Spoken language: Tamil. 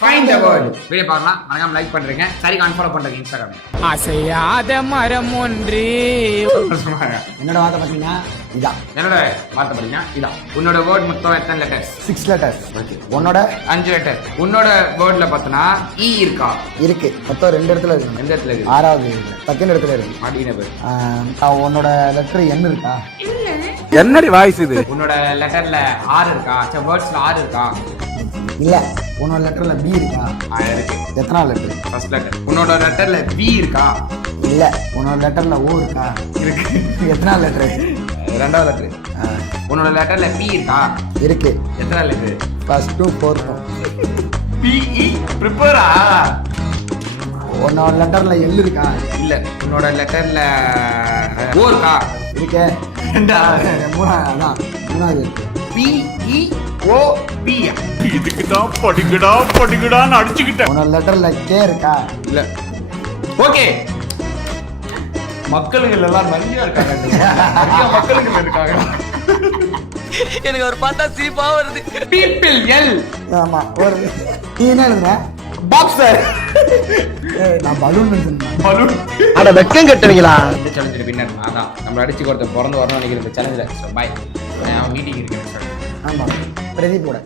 ஃபைண்ட் தி வேர்ட். வீடியோ பார்க்கலாம், மறக்காம லைக் பண்றீங்க. சரி அன்ஃபாலோ பண்றீங்க இன்ஸ்டாகிராம். அசையாத மரம் ஒன்று. என்னோட வார்த்தை பாத்தீங்கன்னா இதான். என்னோட வார்த்தை பாத்தீங்கன்னா இதான். உன்னோட வேர்ட் மொத்தம் எத்தனை லெட்டர்ஸ்? 6 letters. உன்னோட 5 லெட்டர். உன்னோட வேர்ட்ல பார்த்தனா ஈ இருக்கா? இருக்கு. மொத்தம் 2 இடத்துல இருக்கு. எந்த இடத்துல இருக்கு? 6வது செகண்ட் இடத்துல இருக்கு. மாடின பேர். உன்னோட லெட்டர் என்ன இருக்கா? என்னடி வாய்ஸ் இது? உன்னோட லெட்டர்ல ஆர் இருக்கா? சே வேர்ட்ஸ்ல ஆர் இருக்கா? இல்ல. உன்னோட லெட்டர்ல பி இருக்கா? இருக்கு. எத்தனை லெட்டர்? First letter. உன்னோட லெட்டர்ல பி இருக்கா? இல்ல. உன்னோட லெட்டர்ல ஓ இருக்கா? இருக்கு. எத்தனை லெட்டர்? ரெண்டாவது லெட்டர். உன்னோட லெட்டர்ல பி இருக்கா? இருக்கு. எத்தனை லெட்டர்? First 2 4 B E ப்ரிப்பேரா? உன்னோட லெட்டர்ல எல் இருக்கா? இல்ல. உன்னோட லெட்டர்ல ஓ இருக்கா? இருக்கு. மூணாவது பி இ ஓ பி. இதுக்கு தான் படிக்கடான்னு அடிச்சுக்கிட்டேன். உன்னோட லெட்டர்ல கே இருக்கா? இல்ல. ஓகே. மக்களுங்க எல்லாம் நிறைய இருக்காங்க. நிறைய மக்களுங்க இருக்காங்க. எனக்கு ஒரு பார்த்தா சிரிப்பா வருது. People L. ஆமா. ஒரு நீ என்ன எழுதுற? பாக்ஸர். நான் பலூன் எழுதுறேன். பலூன். அட வெக்கம் கட்டுவீங்களா? இந்த சேலஞ்சில வின்னர் நான் தான். நம்மள அடிச்சு கொடுத்த பிறந்து வரணும் நினைக்கிற இந்த சேலஞ்சில. பை. நான் மீட்டிங் இருக்கேன். ஆமா. பிரதீப் கூட